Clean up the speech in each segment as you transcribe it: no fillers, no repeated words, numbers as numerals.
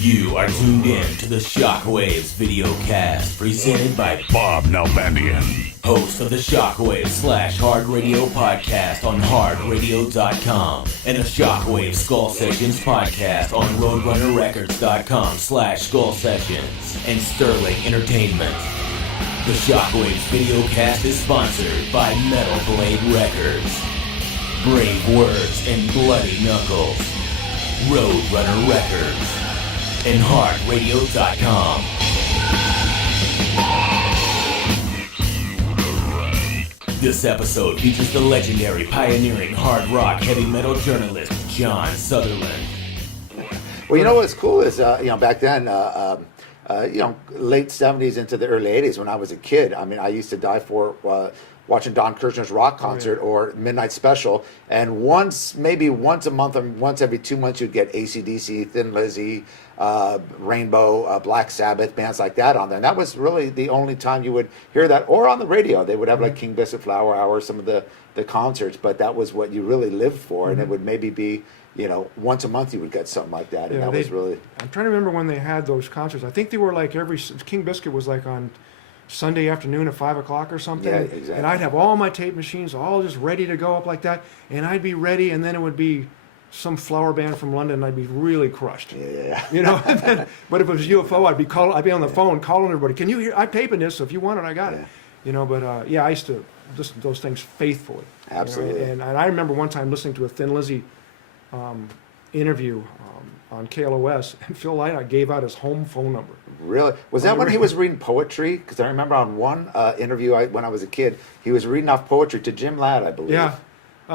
You are tuned in to the Shockwaves Video Cast, presented by Bob Nalbandian, host of the Shockwaves /HardRadio Podcast on HardRadio.com and the Shockwaves Skullsessions Podcast on RoadrunnerRecords.com/Skullsessions and Sterling Entertainment. The Shockwaves Video Cast is sponsored by Metal Blade Records, Brave Words and Bloody Knuckles, Roadrunner Records, and HardRadio.com. This episode features the legendary, pioneering hard rock heavy metal journalist JON Sutherland. Well, you know what's cool is, back then, late 70s into the early 80s when I was a kid, I mean, I used to die for watching Don Kirshner's rock concert or Midnight Special, and maybe once a month or once every 2 months you'd get AC/DC, Thin Lizzy, Rainbow, Black Sabbath, bands like that on there. And that was really the only time you would hear that, or on the radio. They would have like King Biscuit Flower Hour, some of the concerts, but that was what you really lived for, and it would maybe be, once a month you would get something like that, and that was really... I'm trying to remember when they had those concerts. I think they were like King Biscuit was like on Sunday afternoon at 5 o'clock or something. Yeah, exactly. And I'd have all my tape machines all just ready to go up like that, and I'd be ready, and then it would be some flower band from London, and I'd be really crushed. Yeah. But if it was UFO, I'd be on the phone calling everybody. Can you hear? I'm taping this, so if you want it, I got it. I used to listen to those things faithfully. Absolutely. And I remember one time listening to a Thin Lizzy interview on KLOS, and Phil Lynott gave out his home phone number. Really? Was that when he was reading poetry? Because I remember on one interview when I was a kid, he was reading off poetry to Jim Ladd, I believe. Yeah.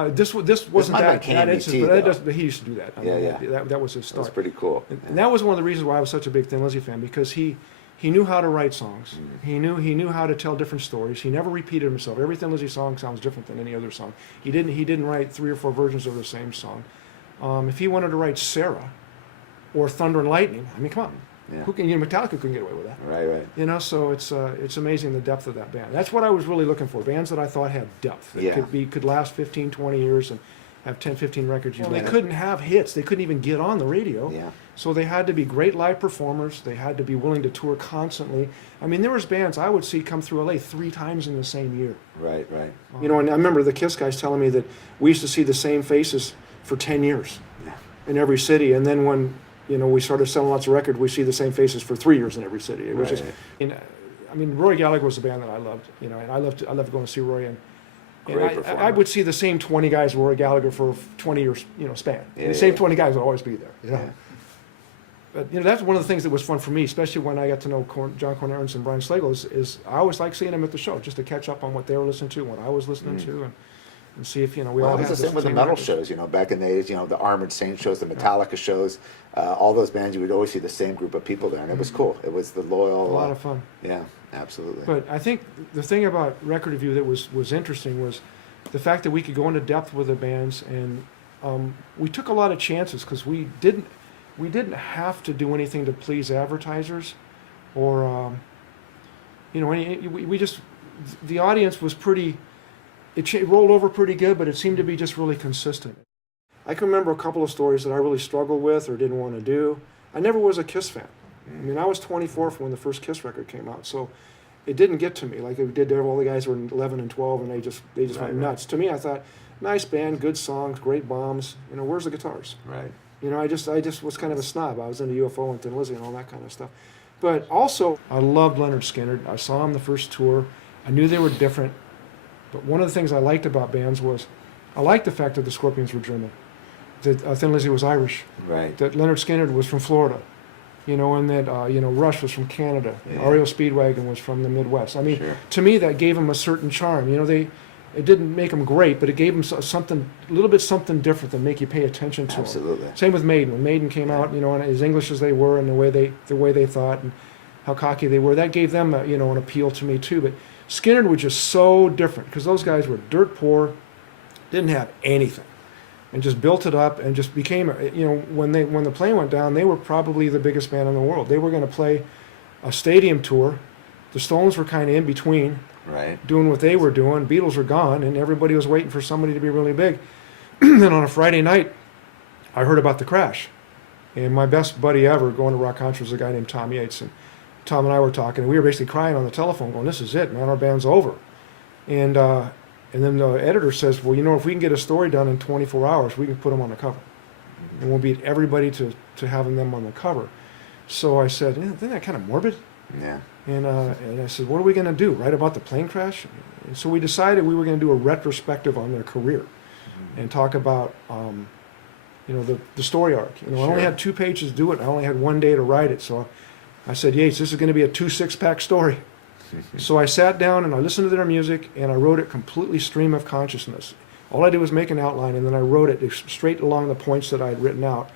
This wasn't that instance, but he used to do that. That was his start. That was pretty cool. And that was one of the reasons why I was such a big Thin Lizzy fan, because he knew how to write songs. He knew how to tell different stories. He never repeated himself. Every Thin Lizzy song sounds different than any other song. He didn't write 3 or 4 versions of the same song. If he wanted to write Sarah or Thunder and Lightning, I mean, come on. Yeah. Metallica couldn't get away with that. Right. So it's amazing the depth of that band. That's what I was really looking for. Bands that I thought had depth. That could last 15, 20 years and have 10, 15 records. They couldn't have hits. They couldn't even get on the radio. Yeah. So they had to be great live performers. They had to be willing to tour constantly. I mean, there was bands I would see come through LA 3 times in the same year. Right. And I remember the Kiss guys telling me that we used to see the same faces for 10 years in every city. And then when we started selling lots of records, we see the same faces for 3 years in every city. It was just, Roy Gallagher was a band that I loved, and I loved going to see Roy, and I would see the same 20 guys with Roy Gallagher for 20 years, span. The same 20 guys would always be there. Yeah. But that's one of the things that was fun for me, especially when I got to know John Cornelius and Brian Slagle, is I always like seeing them at the show, just to catch up on what they were listening to, what I was listening to, and see if we all had the same with the metal shows. Back in the days, the Armored Saint shows, the Metallica shows, all those bands, you would always see the same group of people there, and it was cool. It was the loyal. A lot of fun. Yeah, absolutely. But I think the thing about Record Review that was interesting was the fact that we could go into depth with the bands, and we took a lot of chances because we didn't have to do anything to please advertisers, or we just, the audience was pretty. It rolled over pretty good, but it seemed to be just really consistent. I can remember a couple of stories that I really struggled with or didn't want to do. I never was a Kiss fan. I mean, I was 24 when the first Kiss record came out, so it didn't get to me like it did to all the guys who were 11 and 12, and they just went nuts. To me, I thought, nice band, good songs, great bombs. Where's the guitars? Right. I just was kind of a snob. I was into UFO and Thin Lizzy and all that kind of stuff. But also, I loved Leonard Skinner. I saw him the first tour. I knew they were different. But one of the things I liked about bands was I liked the fact that the Scorpions were German, that Thin Lizzy was Irish, right? That Leonard Skinner was from Florida, and that Rush was from Canada, REO Speedwagon was from the Midwest. I mean, to me that gave them a certain charm. It didn't make them great, but it gave them something different that make you pay attention to. Absolutely. Them. Same with Maiden. When Maiden came out, and as English as they were, and the way they thought, and how cocky they were, that gave them an appeal to me too. But Skinner was just so different because those guys were dirt poor, didn't have anything, and just built it up and just became, when the plane went down, they were probably the biggest band in the world. They were going to play a stadium tour. The Stones were kind of in between, doing what they were doing. Beatles were gone, and everybody was waiting for somebody to be really big. Then on a Friday night, I heard about the crash. And my best buddy ever going to rock concerts was a guy named Tom Yates. And Tom and I were talking, and we were basically crying on the telephone going, this is it, man, our band's over. And then the editor says, well, if we can get a story done in 24 hours, we can put them on the cover. And we'll beat everybody to having them on the cover. So I said, isn't that kind of morbid? Yeah. And I said, what are we going to do, write about the plane crash? And so we decided we were going to do a retrospective on their career and talk about, the story arc. I only had 2 pages to do it. I only had 1 day to write it. So I said, Yates, this is going to be a 2 6-pack story. So I sat down and I listened to their music and I wrote it completely stream of consciousness. All I did was make an outline and then I wrote it straight along the points that I had written out.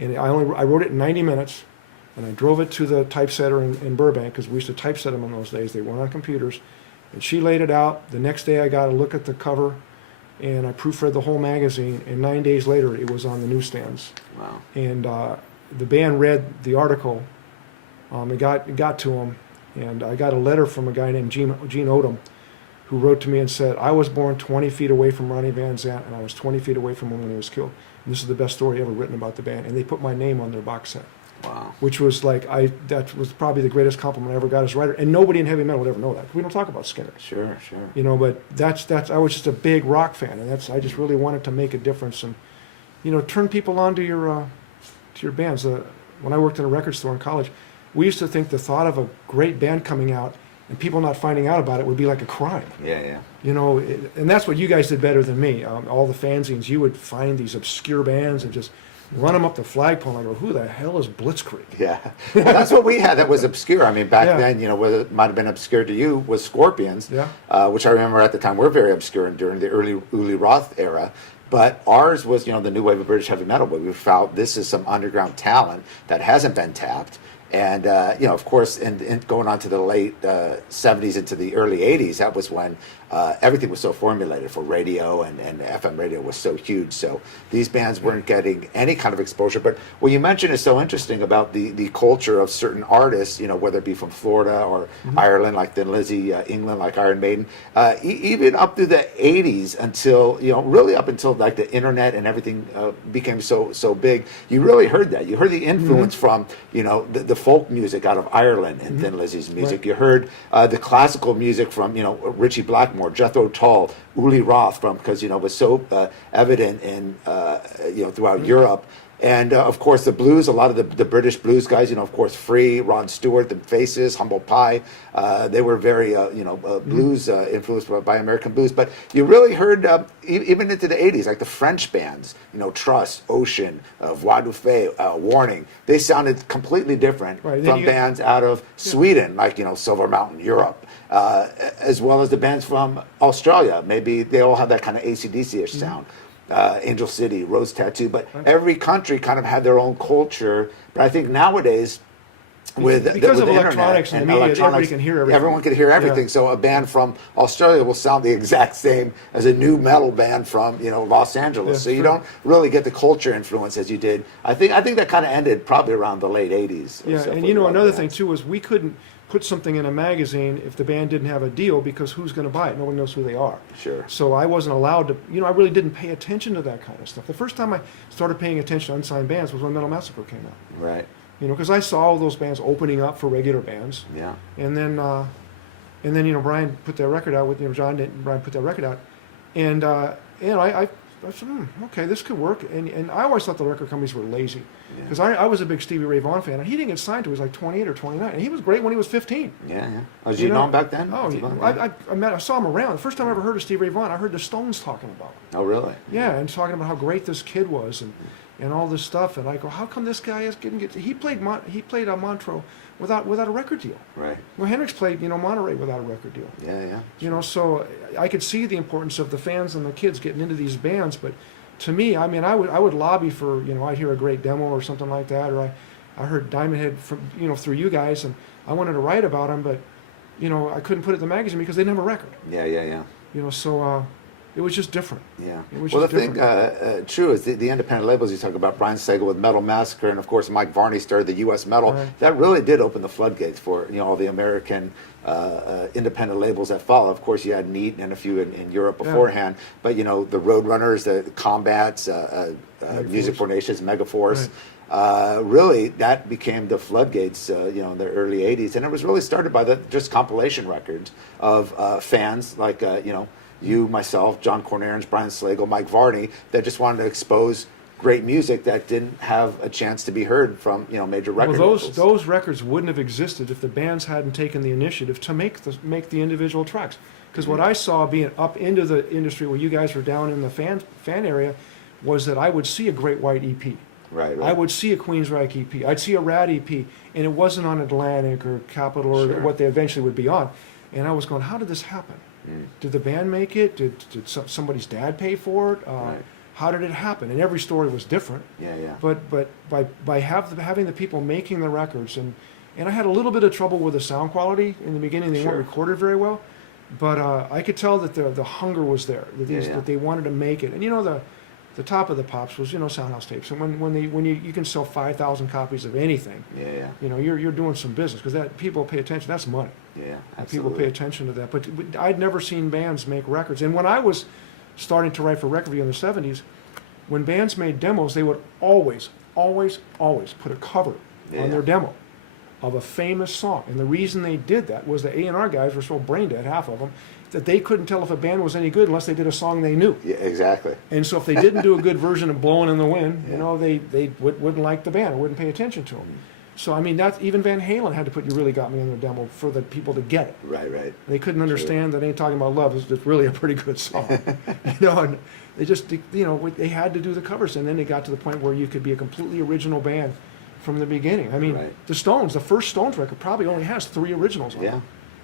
And I wrote it in 90 minutes and I drove it to the typesetter in Burbank because we used to typeset them in those days. They weren't on computers. And she laid it out. The next day I got a look at the cover and I proofread the whole magazine, and 9 days later it was on the newsstands. Wow. And the band read the article. It got to them, and I got a letter from a guy named Gene Odom, who wrote to me and said, I was born 20 feet away from Ronnie Van Zant, and I was 20 feet away from him when he was killed. And this is the best story ever written about the band. And they put my name on their box set. Wow. Which was that was probably the greatest compliment I ever got as a writer. And nobody in heavy metal would ever know that. We don't talk about Skinner. Sure. But that's I was just a big rock fan, and I just really wanted to make a difference and, turn people on to your bands. When I worked in a record store in college, we used to think the thought of a great band coming out and people not finding out about it would be like a crime. Yeah. And that's what you guys did better than me. All the fanzines, you would find these obscure bands and just run them up the flagpole. And I go, who the hell is Blitzkrieg? Yeah. Well, that's what we had that was obscure. I mean, back then, whether it might have been obscure to you was Scorpions, which I remember at the time were very obscure during the early Uli Roth era. But ours was, the new wave of British heavy metal, where we felt this is some underground talent that hasn't been tapped. And, of course, in going on to the late 70s into the early 80s, that was when everything was so formulated for radio, and FM radio was so huge. So these bands weren't getting any kind of exposure. But what you mentioned is so interesting about the culture of certain artists, whether it be from Florida or Ireland, like Thin Lizzy, England, like Iron Maiden, even up through the 80s until, really up until like the internet and everything became so big. You really heard that. You heard the influence from, the folk music out of Ireland and Thin Lizzy's music. Right. You heard the classical music from, Ritchie Blackmore, Jethro Tull, Uli Roth, because, it was so evident in, throughout Europe. And, of course, the blues, a lot of the British blues guys, of course, Free, Ron Stewart, The Faces, Humble Pie, they were very, blues influenced by American blues. But you really heard, even into the 80s, like the French bands, Trust, Ocean, Voix du Fait, Warning, they sounded completely different from bands out of Sweden, like, Silver Mountain, Europe, as well as the bands from Australia. Maybe they all have that kind of AC/DC-ish sound. Angel City, Rose Tattoo, but every country kind of had their own culture. But I think nowadays, with because of electronics and the media, everybody can hear everything. Everyone can hear everything. Yeah. So a band from Australia will sound the exact same as a new metal band from Los Angeles. So you don't really get the culture influence as you did. I think that kind of ended probably around the late 80s. Yeah, and another thing too was we couldn't put something in a magazine if the band didn't have a deal, because who's going to buy it? Nobody knows who they are. Sure. So I wasn't allowed to, I really didn't pay attention to that kind of stuff. The first time I started paying attention to unsigned bands was when Metal Massacre came out. Right. Because I saw all those bands opening up for regular bands. Yeah. And then Brian put that record out with, John and Brian put that record out. And I said, okay, this could work. And I always thought the record companies were lazy. Because I was a big Stevie Ray Vaughan fan, and he didn't get signed till he was like 28 or 29. And he was great when he was 15. Yeah. Oh, did you know him back then? Oh, I saw him around. The first time I ever heard of Stevie Ray Vaughan, I heard the Stones talking about him. Oh, really? Yeah, and talking about how great this kid was and all this stuff. And I go, how come this guy didn't get... He played Montreux without a record deal. Right. Well, Hendrix played, Monterey without a record deal. Yeah. So I could see the importance of the fans and the kids getting into these bands, but to me, I would lobby for, I'd hear a great demo or something like that, or I heard Diamond Head from, through you guys, and I wanted to write about them, but, I couldn't put it in the magazine because they didn't have a record. Yeah. So It was just different. Yeah. It was Well, the just thing, different. true, is the independent labels you talk about, Brian Slagle with Metal Massacre, and of course Mike Varney started the U.S. Metal. Right. That really did open the floodgates for all the American independent labels that follow. Of course, you had Neat and a few in Europe beforehand, but the Roadrunners, the Combats, Music for Nations, Megaforce. Right. Really, that became the floodgates, in the early '80s, and it was really started by the just compilation records of fans like you, myself, John Cornarins, Brian Slagle, Mike Varney, that just wanted to expose great music that didn't have a chance to be heard from major record labels. Those records wouldn't have existed if the bands hadn't taken the initiative to make the individual tracks. Because what I saw being up into the industry where you guys were down in the fan area was that I would see a Great White EP. Right. I would see a Queensryche EP. I'd see a Rad EP, and it wasn't on Atlantic or Capitol or what they eventually would be on. And I was going, how did this happen? Did the band make it? Did somebody's dad pay for it? How did it happen? And every story was different. Yeah. But by having the people making the records, and I had a little bit of trouble with the sound quality in the beginning. They weren't recorded very well, but I could tell that the hunger was there. That they wanted to make it. And the top of the pops was Soundhouse tapes. And when you can sell 5,000 copies of anything, you're doing some business, because that people pay attention. That's money. Yeah, People absolutely. pay attention to that. But I'd never seen bands make records. And when I was starting to write for Record Review in the 70s, when bands made demos, they would always put a cover on their demo of a famous song. And the reason they did that was the A&R guys were so brain dead, half of them, that they couldn't tell if a band was any good unless they did a song they knew. Yeah, exactly. And so if they didn't do a good version of Blowing in the Wind, they wouldn't like the band or wouldn't pay attention to them. So, I mean, even Van Halen had to put You Really Got Me on their demo for the people to get it. Right. They couldn't understand that Ain't Talking About Love is just really a pretty good song. And they just, they had to do the covers, and then they got to the point where you could be a completely original band from the beginning. I mean, the Stones, the first Stones record probably only has 3 originals on it. Yeah.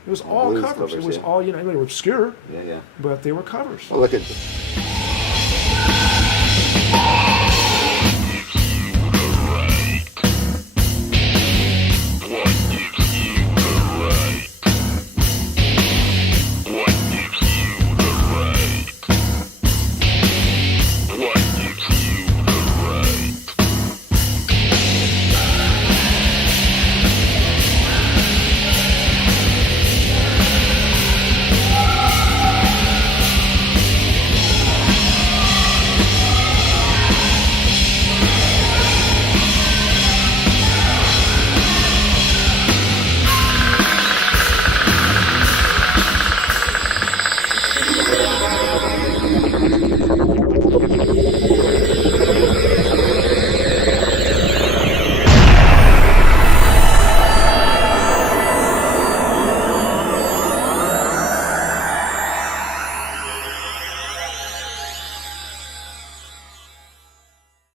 It was all Blues covers. covers, It was all, they were obscure, Yeah. but they were covers. Well, look at